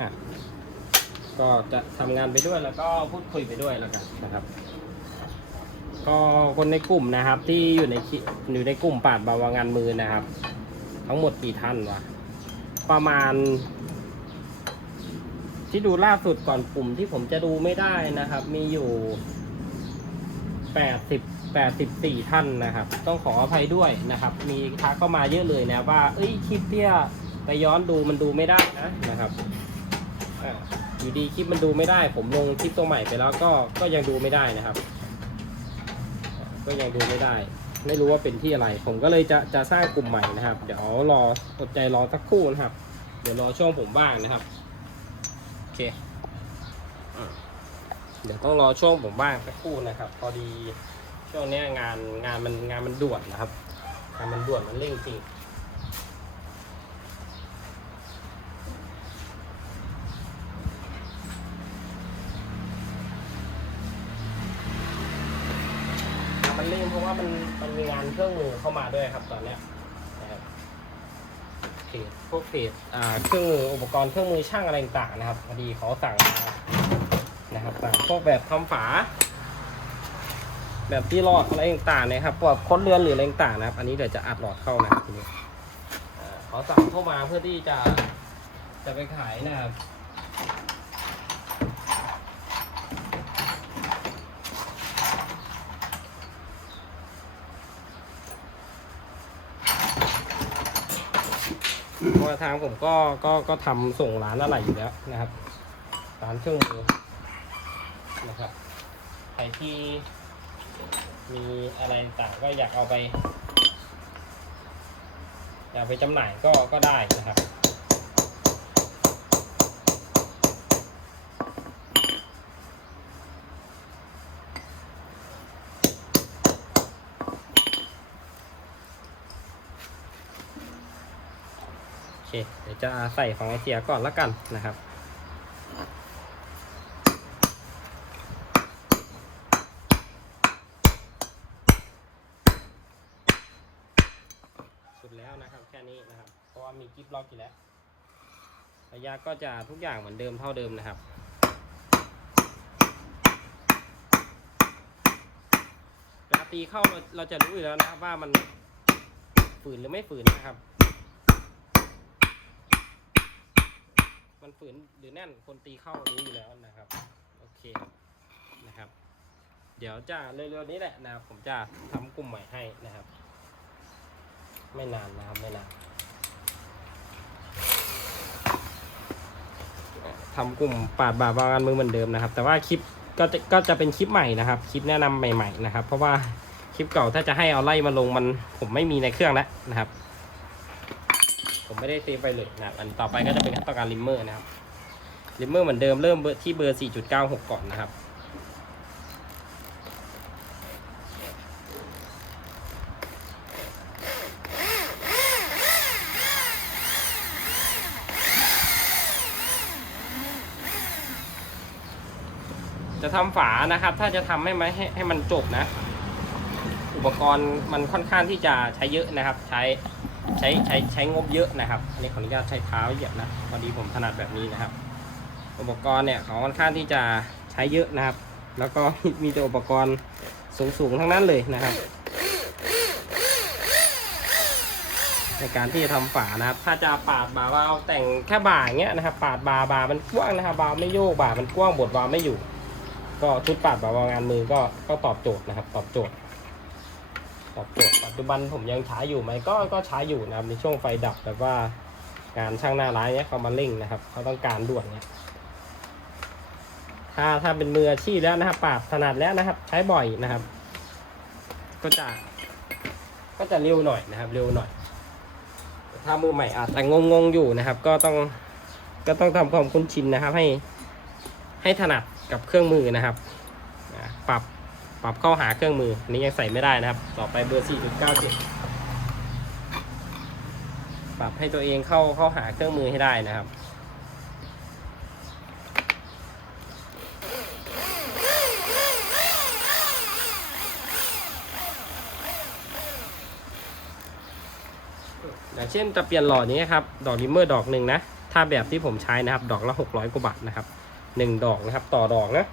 อะก็จะทำงานไปด้วยแล้วก็พูดคุยไปด้วยแล้วกันนะครับ ก็คนในกลุ่มนะครับ ที่อยู่ในอยู่ในกลุ่มปาดบาวางานมือนะครับ ทั้งหมดกี่ท่านวะประมาณ ที่ดูล่าสุดก่อนกลุ่มที่ผมจะดูไม่ได้นะครับ มีอยู่แปดสิบแปดสิบสี่ท่านนะครับ ต้องขออภัยด้วยนะครับ มีทักเข้ามาเยอะเลยนะว่า เอ้ยคลิปเนี่ยไปย้อนดูมันดูไม่ได้นะนะครับ อ่าอยู่ดีคลิปมันดูไม่ได้ ผมลงคลิปตัวใหม่ไปแล้วก็ก็ยังดูไม่ได้นะครับ ก็ยังดูไม่ได้ ไม่รู้ว่าเป็นที่อะไร ผมก็เลยจะจะสร้างกลุ่มใหม่นะครับ เดี๋ยวรออดใจรอสักครู่นะครับ เดี๋ยวรอช่วงผมว่างนะครับโอเคเดี๋ยวต้องรอช่วงผมว่างสักครู่นะครับ พอดีช่วงนี้งานงานมันงานมันด่วนนะครับงานมันด่วนมันเร่งจริง มันเร่งเพราะว่ามัน มันมีงานเครื่องมือเข้ามาด้วยครับตอนเนี้ยนะครับเพจพวกเพจอ่าเครื่องมืออุปกรณ์เครื่องมือช่างอะไรต่างๆนะครับพอดีเขาสั่งมานะครับสั่งพวกแบบทำฝา แบบที่รอดอะไรต่างๆนะครับพวกค้นเรือนหรืออะไรต่างๆนะครับ อันนี้เดี๋ยวจะอัดหลอดเข้านะครับทีนี้อ่าเขาสั่งเข้ามาเพื่อที่จะจะไปขายนะครับ เพราะ ว่าทางผมก็ก็ก็ทำส่งร้านอะไรอยู่แล้วนะครับร้านเครื่องมือนะครับใครที่มีอะไรต่างก็อยากเอาไป อยากไปจำหน่ายก็ก็ได้นะครับ คเดี๋ยวจะใส่ของไอเสียก่อนละกันนะครับ สุดแล้วนะครับแค่นี้นะครับ เพราะว่ามีกิฟล็อกอยู่แล้ว ระยะก็จะทุกอย่างเหมือนเดิมเท่าเดิมนะครับเวลาตีเข้าเราเราจะรู้อยู่แล้วนะครับว่ามันฝืนหรือไม่ฝืนนะครับ มันฝืนหรือแน่นคนตีเข้ารู้อยู่แล้วนะครับ โอเคนะครับ เดี๋ยวจะเร็วๆนี้แหละนะครับ ผมจะทำกลุ่มใหม่ให้นะครับ ไม่นานนะครับไม่นานทำกลุ่มปาดบาบางานมือเหมือนเดิมนะครับ แต่ว่าคลิปก็จะก็จะเป็นคลิปใหม่นะครับ คลิปแนะนำใหม่ ๆ นะครับ เพราะว่าคลิปเก่าถ้าจะให้เอาไล่มาลงมันผมไม่มีในเครื่องแล้วนะครับ ผมไม่ได้เซฟไปเลยนะครับอันต่อไปก็จะเป็นขั้นตอนการลิมเมอร์นะครับลิมเมอร์เหมือนเดิมเริ่มเบอร์ที่เบอร์ 4.96 ก่อนนะครับจะทำฝานะครับ ถ้าจะทำให้มันให้ให้มันจบนะ อุปกรณ์มันค่อนข้างที่จะใช้เยอะนะครับ ใช้ ใช้ใช้ใช้งบเยอะนะครับอันนี้ขออนุญาตใช้เท้าเหยียบนะพอดีผมถนัดแบบนี้นะครับ อุปกรณ์เนี่ยเขาค่อนข้างที่จะใช้เยอะนะครับ แล้วก็มีแต่อุปกรณ์สูงๆทั้งนั้นเลยนะครับ ในการที่จะทำฝานะครับ ถ้าจะปาดบาวาแต่งแค่บ่าอย่างเงี้ยนะครับ ปาดบาบามันกว้างนะครับบาวไม่โยกบามันกว้างบดวาวไม่อยู่ ก็ชุดปาดบาวางานมือก็ก็ตอบโจทย์นะครับ ตอบโจทย์ ตอบปัจจุบันผมยังใช้อยู่ไหมก็ก็ใช้อยู่นะครับในช่วงไฟดับแบบว่างานช่างหน้าร้านเนี้ยเขามาเร่งนะครับเขาต้องการด่วนเนี่ยถ้าถ้าเป็นมืออาชีพแล้วนะครับปาดถนัดแล้วนะครับ ใช้บ่อยนะครับ ก็จะ ก็จะเร็วหน่อยนะครับ เร็วหน่อย ถ้ามือใหม่อาจจะงงๆอยู่นะครับ ก็ต้องก็ต้องทำความคุ้นชินนะครับ ให้ให้ถนัดกับเครื่องมือนะครับปรับ ปรับเข้าหาเครื่องมือ อันนี้ยังใส่ไม่ได้นะครับ ต่อไปเบอร์ 4.97 ปรับให้ตัวเองเข้าเข้าหาเครื่องมือให้ได้นะครับอย่างเช่นจะเปลี่ยนหลอดนี้ครับ ดอกริมเมอร์ดอกหนึ่งนะ ถ้าแบบที่ผมใช้นะครับ ดอกละหกร้อยกว่าบาทนะครับหนึ่งดอกนะครับ ต่อดอกนะ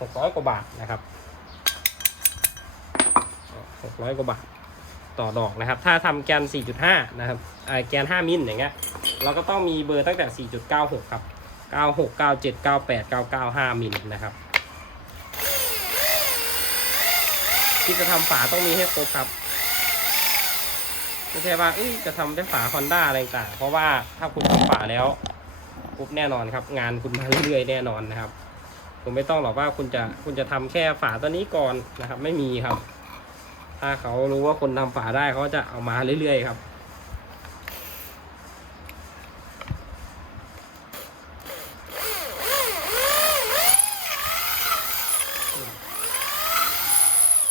หกร้อยกว่าบาทนะครับ หกร้อยกว่าบาทต่อดอกนะครับ ถ้าทำแกน 4.5 นะครับแกน 5 มิลอย่างเงี้ย เราก็ต้องมีเบอร์ตั้งแต่ 4.96 ครับ 96 97 98 995 มิลนะครับ ที่จะทำฝาต้องมีให้ครบครับ ไม่ใช่ว่าจะทำได้ฝาฮอนด้าอะไรต่าง เพราะว่าถ้าคุณทำฝาแล้วปุ๊บแน่นอนครับ งานคุณมาเรื่อยๆ แน่นอนนะครับผมไม่ต้องหรอกว่าคุณจะคุณจะทำแค่ฝาตัวนี้ก่อนนะครับ ไม่มีครับ ถ้าเขารู้ว่าคนทำฝาได้เขาจะเอามาเรื่อยๆครับ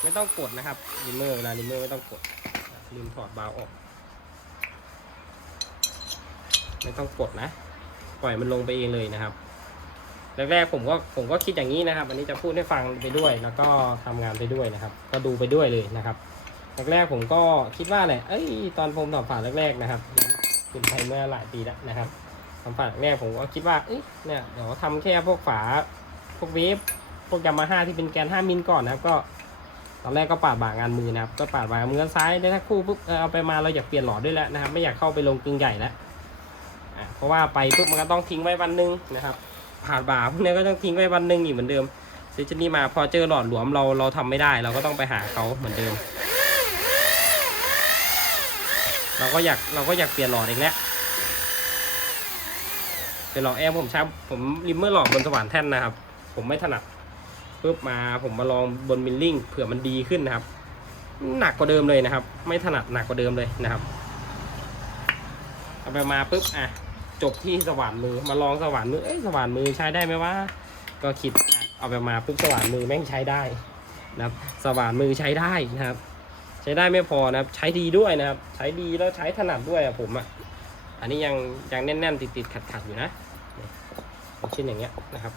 ไม่ต้องกดนะครับริมเมอร์เวลาริมเมอร์ไม่ต้องกดลืมถอดบาวออก ไม่ต้องกดนะ ปล่อยมันลงไปเองเลยนะครับ แรกๆผมก็ผมก็คิดอย่างนี้นะครับ อันนี้จะพูดให้ฟังไปด้วย แล้วก็ทำงานไปด้วยนะครับ ก็ดูไปด้วยเลยนะครับแรกๆผมก็คิดว่าแหละเอ้ยตอนผมทำฝาแรกๆนะครับคุณไปเมื่อหลายปีแล้วนะครับทำฝาแรกผมก็คิดว่าเอ้ยเนี่ยเดี๋ยวทำแค่พวกฝาพวกเวฟพวกยามาฮ่าที่เป็นแกน5มิลก่อนนะครับ ก็ตอนแรกก็ปาดบ่างานมือนะครับ ก็ปาดบ่างมือซ้ายได้ทั้งคู่ปุ๊บเอาไปมาเราอยากเปลี่ยนหลอดด้วยแล้วนะครับ ไม่อยากเข้าไปลงกึ่งใหญ่แล้วเพราะว่าไปปุ๊บมันก็ต้องทิ้งไว้วันหนึงนะครับ ผ่าดบ่าพวกนี้ก็ต้องทิ้งไว้วันหนึ่งอีกเหมือนเดิมซิจนี่มาพอเจอหลอดหลวมเราเราทำไม่ได้ เราก็ต้องไปหาเขาเหมือนเดิม เราก็อยากเราก็อยากเปลี่ยนหลอดเองแล้วเป็นหลอดแอร์ผมใช้ผมริมเมอร์หลอดบนสว่านแท่นนะครับ ผมไม่ถนัดปุ๊บมาผมมาลองบนมิลลิ่งเผื่อมันดีขึ้นนะครับ หนักกว่าเดิมเลยนะครับ ไม่ถนัดหนักกว่าเดิมเลยนะครับเอาไปมาปุ๊บอะ จบที่สว่านมือมาลองสว่านมือเอ้ยสว่านมือใช้ได้ไหมวะก็คิดเอาไปมาปุ๊บสว่านมือแม่งใช้ได้นะครับ สว่านมือใช้ได้นะครับ ใช้ได้ไม่พอนะครับ ใช้ดีด้วยนะครับ ใช้ดีแล้วใช้ถนัดด้วยอะผมอะอันนี้ยังยังแน่นๆติดๆขัดๆอยู่นะอย่างเช่นอย่างเงี้ยนะครับ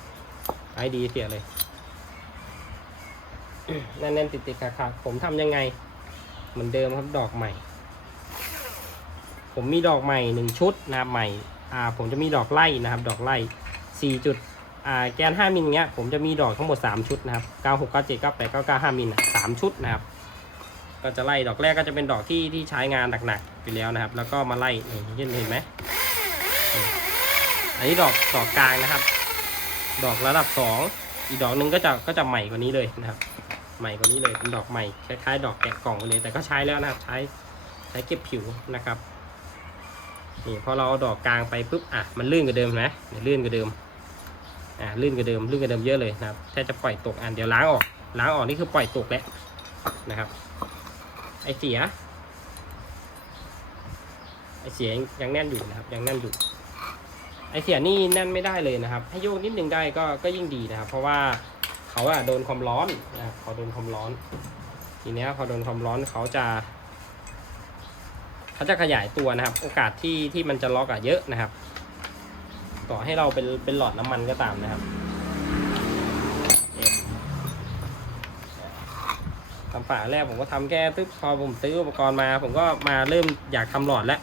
ใช้ดีเสียเลยแน่นๆติดๆขาดๆผมทำยังไง เหมือนเดิมครับดอกใหม่ ผมมีดอกใหม่หนึ่งชุดนะครับใหม่ อ่าผมจะมีดอกไล่นะครับ ดอกไล่สี่จุดอ่าแกนห้ามิลเงี้ยผมจะมีดอกทั้งหมดสามชุดนะครับเก้าหกเก้าเจ็ดเก้าแปดเก้าเก้าห้ามิลสามชุดนะครับ ก็จะไล่ดอกแรกก็จะเป็นดอกที่ที่ใช้งานหนักๆอยู่แล้วนะครับ แล้วก็มาไล่นี่เห็นเห็นไหมอันนี้ดอกดอกกลางนะครับ ดอกระดับสองอีกดอกหนึ่งก็จะก็จะใหม่กว่านี้เลยนะครับ ใหม่กว่านี้เลยเป็นดอกใหม่คล้ายๆ ดอกแกะกล่องเลยแต่ก็ใช้แล้วนะครับใช้ใช้เก็บผิวนะครับ นี่พอเราเอาดอกกลางไปปุ๊บอะมันลื่นกว่าเดิมไหมเดี๋ยวลื่นกว่าเดิมอ่าลื่นกว่าเดิมลื่นกว่าเดิมเยอะเลยนะครับแค่จะปล่อยตกอะเดี๋ยวล้างออกล้างออกนี่คือปล่อยตกแล้วนะครับ ไอเสียไอเสียยังแน่นอยู่นะครับ ยังแน่นอยู่ไอเสียนี่แน่นไม่ได้เลยนะครับ ให้โยกนิดนึงได้ก็ก็ยิ่งดีนะครับ เพราะว่าเขาอะโดนความร้อนนะครับเขาโดนความร้อน ทีเนี้ยพอโดนความร้อนเขาจะ เขาจะขยายตัวนะครับ โอกาสที่ที่มันจะล็อกอะเยอะนะครับ ต่อให้เราเป็นเป็นหลอดน้ำมันก็ตามนะครับทำฝาแรกผมก็ทำแค่ตึ๊บพอผมซื้ออุปกรณ์มา ผมก็มาเริ่มอยากทำหลอดแล้ว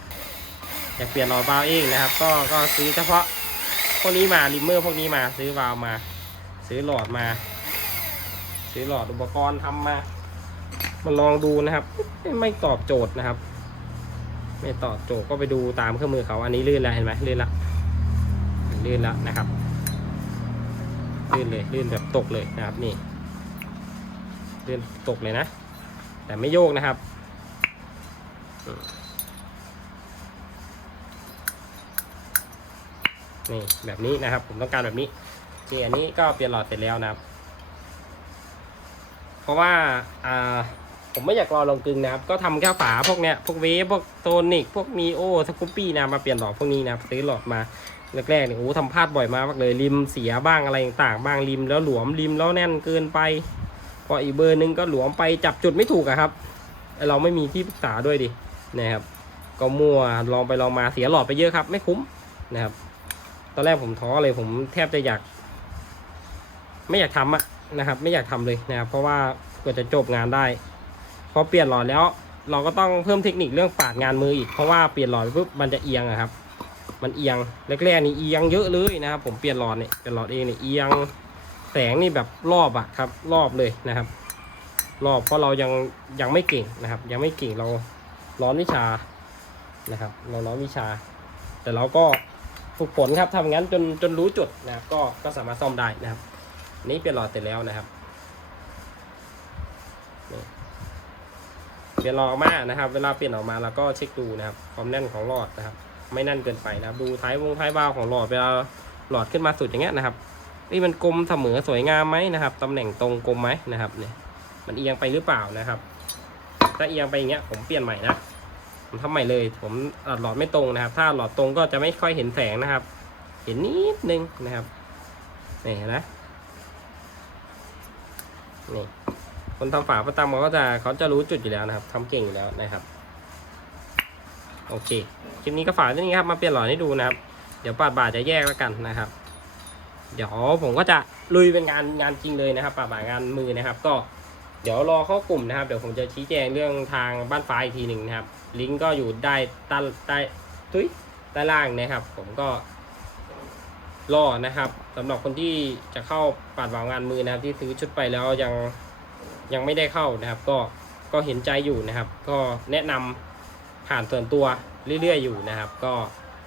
อยากเปลี่ยนหลอดวาล์วเองนะครับ ก็ก็ซื้อเฉพาะพวกนี้มาริมเมอร์พวกนี้มาซื้อวาล์วมา ซื้อหลอดมา ซื้อหลอดอุปกรณ์ทำมามาลองดูนะครับ ไม่ตอบโจทย์นะครับ ไม่ต่อโจก็ไปดูตามเครื่องมือเขาอันนี้ลื่นแล้วเห็นไหมลื่นละลื่นแล้วนะครับลื่นเลยลื่นแบบตกเลยนะครับนี่ลื่นตกเลยนะ แต่ไม่โยกนะครับนี่แบบนี้นะครับ ผมต้องการแบบนี้นี่อันนี้ก็เปลี่ยนหลอดเสร็จแล้วนะครับ เพราะว่าอ่า ผมไม่อยากรอลงกึงนะครับ ก็ทำแค่ฝาพวกเนี้ยพวกเวฟพวกโทนิกพวกมีโอสกูปปี้นะมาเปลี่ยนหลอดพวกนี้นะซื้อหลอดมาแรกๆเนี่ยโอ้ทำพลาดบ่อยมากเลยริมเสียบ้างอะไรต่างๆบ้างริมแล้วหลวมริมแล้วแน่นเกินไป พออีกเบอร์หนึงก็หลวมไปจับจุดไม่ถูกอะครับ เราไม่มีที่ปรึกษาด้วยดินะครับ ก็มั่วลองไปลองมาเสียหลอดไปเยอะครับ ไม่คุ้มนะครับ ตอนแรกผมท้อเลยผมแทบจะอยาก ไม่อยากทำอะนะครับ ไม่อยากทำเลยนะครับ เพราะว่ากว่าจะจบงานได้ พอเปลี่ยนหลอดแล้ว เราก็ต้องเพิ่มเทคนิคเรื่องปาดงานมืออีกเพราะว่าเปลี่ยนหลอดไปปุ๊บมันจะเอียงอะครับ มันเอียงแรกๆนี่เอียงเยอะเลยนะครับ ผมเปลี่ยนหลอดเนี่ยเปลี่ยนหลอดเองเนี่ยเอียงแสงนี่แบบรอบอะครับ รอบเลยนะครับ รอบเพราะเรายังยังไม่เก่งนะครับ ยังไม่เก่งเราร้อนวิชานะครับ เราร้อนวิชา แต่เราก็ฝึกฝนครับทำงั้นจนจนรู้จุดนะครับก็ก็สามารถซ่อมได้นะครับนนี้เปลี่ยนหลอดเสร็จแล้วนะครับ เรียนหลอดออกมานะครับ เวลาเปลี่ยนออกมาเราก็เช็คดูนะครับความแน่นของหลอดนะครับ ไม่แน่นเกินไปนะครับ ดูท้ายวงท้ายวาลของหลอดเวลาหลอดขึ้นมาสุดอย่างเงี้ยนะครับนี่มันกลมเสมอสวยงามไหมนะครับตำแหน่งตรงกลมไหมนะครับเนี่ยมันเอียงไปหรือเปล่านะครับถ้าเอียงไปอย่างเงี้ยผมเปลี่ยนใหม่นะผมทำใหม่เลย ผมหลอดไม่ตรงนะครับ ถ้าหลอดตรงก็จะไม่ค่อยเห็นแสงนะครับ เห็นนิดนึงนะครับนี่เห็นนะนี่ คนทำฝาประจำเขาก็จะเขาจะรู้จุดอยู่แล้วนะครับทำเก่งอยู่แล้วนะครับ โอเคคลิปนี้ก็ฝากด้วนี้ครับมาเปลี่ยนหลอดให้ดูนะครับ เดี๋ยวปาดบาทจะแยกแล้วกันนะครับ เดี๋ยวผมก็จะลุยเป็นงานงานจริงเลยนะครับปาดบาทงานมือนะครับ ก็เดี๋ยวรอเข้ากลุ่มนะครับ เดี๋ยวผมจะชี้แจงเรื่องทางบ้านฟ้าอีกทีหนึ่งนะครับ ลิงก์ก็อยู่ได้ใต้ใต้ทุยใต้ล่างนะครับ ผมก็รอนะครับสำหรับคนที่จะเข้าปาดวางงานมือนะครับ ที่ซื้อชุดไปแล้วยัง ยังไม่ได้เข้านะครับ ก็ก็เห็นใจอยู่นะครับ ก็แนะนำผ่านส่วนตัวเรื่อยๆอยู่นะครับ ก็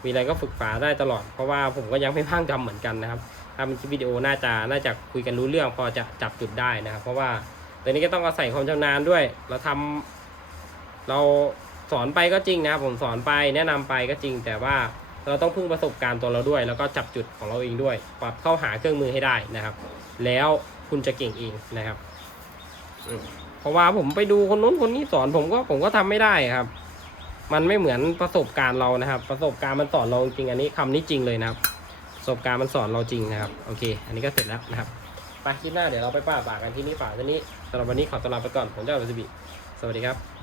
มีอะไรก็ฝึกฝาได้ตลอด เพราะว่าผมก็ยังไม่พังทำเหมือนกันนะครับถ้าเป็นคลิปวิดีโอน่าจะน่าจะคุยกันรู้เรื่องพอจะจับจุดได้นะครับ เพราะว่าตอนนี้ก็ต้องอาศัยความชำนาญด้วย เราทำเราสอนไปก็จริงนะครับผมสอนไปแนะนำไปก็จริง แต่ว่าเราต้องพึ่งประสบการณ์ตัวเราด้วย แล้วก็จับจุดของเราเองด้วย ปรับเข้าหาเครื่องมือให้ได้นะครับ แล้วคุณจะเก่งเองนะครับ เพราะว่าผมไปดูคนนู้นคนนี้สอนผมก็ผมก็ทำไม่ได้ครับ มันไม่เหมือนประสบการณ์เรานะครับ ประสบการณ์มันสอนเราจริงอันนี้คำนี้จริงเลยนะครับ ประสบการณ์มันสอนเราจริงนะครับโอเค อันนี้ก็เสร็จแล้วนะครับไปคลิปหน้าเดี๋ยวเราไปป้าดปากกันที่นี่ป่าที่นี้สำหรับวันนี้ขอตัวลาไปก่อนผมเจ้าบัสบิสวัสดีครับ